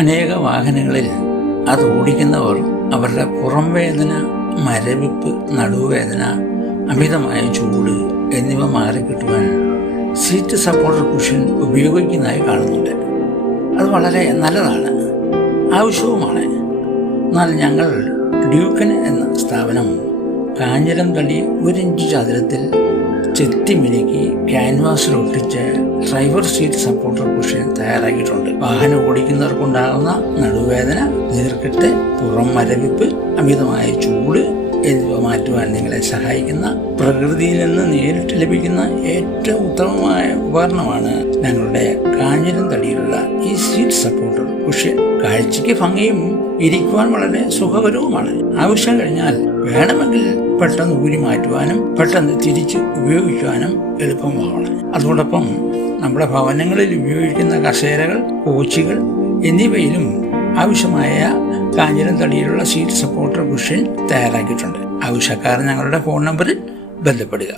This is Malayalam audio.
അനേക വാഹനങ്ങളിൽ അത് ഓടിക്കുന്നവർ അവരുടെ പുറം വേദന, മരവിപ്പ്, നടുവേദന, അമിതമായ ചൂട് എന്നിവ മാറിക്കിട്ടുവാൻ സീറ്റ് സപ്പോർട്ടർ കുഷൻ ഉപയോഗിക്കുന്നതായി കാണുന്നുണ്ട്. അത് വളരെ നല്ലതാണ്, ആവശ്യവുമാണ്. എന്നാൽ ഞങ്ങൾ ഡ്യൂക്കൻ എന്ന സ്ഥാപനം കാഞ്ഞിരം തടി 1 ഇഞ്ച് ചതുരത്തിൽ ചെത്തിമിനുക്കി ക്യാൻവാസിലൊട്ടിച്ച് ഡ്രൈവർ സീറ്റ് സപ്പോർട്ടർ കുഷൻ തയ്യാറാക്കിയിട്ടുണ്ട്. വാഹനം ഓടിക്കുന്നവർക്കുണ്ടാകുന്ന നടുവേദന, നീർക്കെട്ട്, പുറം മരവിപ്പ്, അമിതമായ ചൂട് എന്നിവ മാറ്റുവാൻ നിങ്ങളെ സഹായിക്കുന്ന പ്രകൃതിയിൽ നിന്ന് നേരിട്ട് ലഭിക്കുന്ന ഏറ്റവും ഉത്തമമായ ഉപകരണമാണ് ഞങ്ങളുടെ കാഞ്ഞിരം തടിയിലുള്ള ഈ സീറ്റ് സപ്പോർട്ടർ കുഷൻ. കാഴ്ചയ്ക്ക് ഭംഗിയും ഇരിക്കുവാൻ വളരെ സുഖകരവുമാണ്. ആവശ്യം കഴിഞ്ഞാൽ വേണമെങ്കിൽ പെട്ടെന്ന് ഊരി മാറ്റുവാനും പെട്ടെന്ന് തിരിച്ച് ഉപയോഗിക്കുവാനും എളുപ്പമാവണം. അതോടൊപ്പം നമ്മുടെ ഭവനങ്ങളിൽ ഉപയോഗിക്കുന്ന കസേരകൾ, കോച്ചുകൾ എന്നിവയിലും ആവശ്യമായ കാഞ്ഞിരം തടിയിലുള്ള സീറ്റ് സപ്പോർട്ടർ കുഷൻ തയ്യാറാക്കിയിട്ടുണ്ട്. ആവശ്യക്കാർ ഞങ്ങളുടെ ഫോൺ നമ്പറിൽ ബന്ധപ്പെടുക.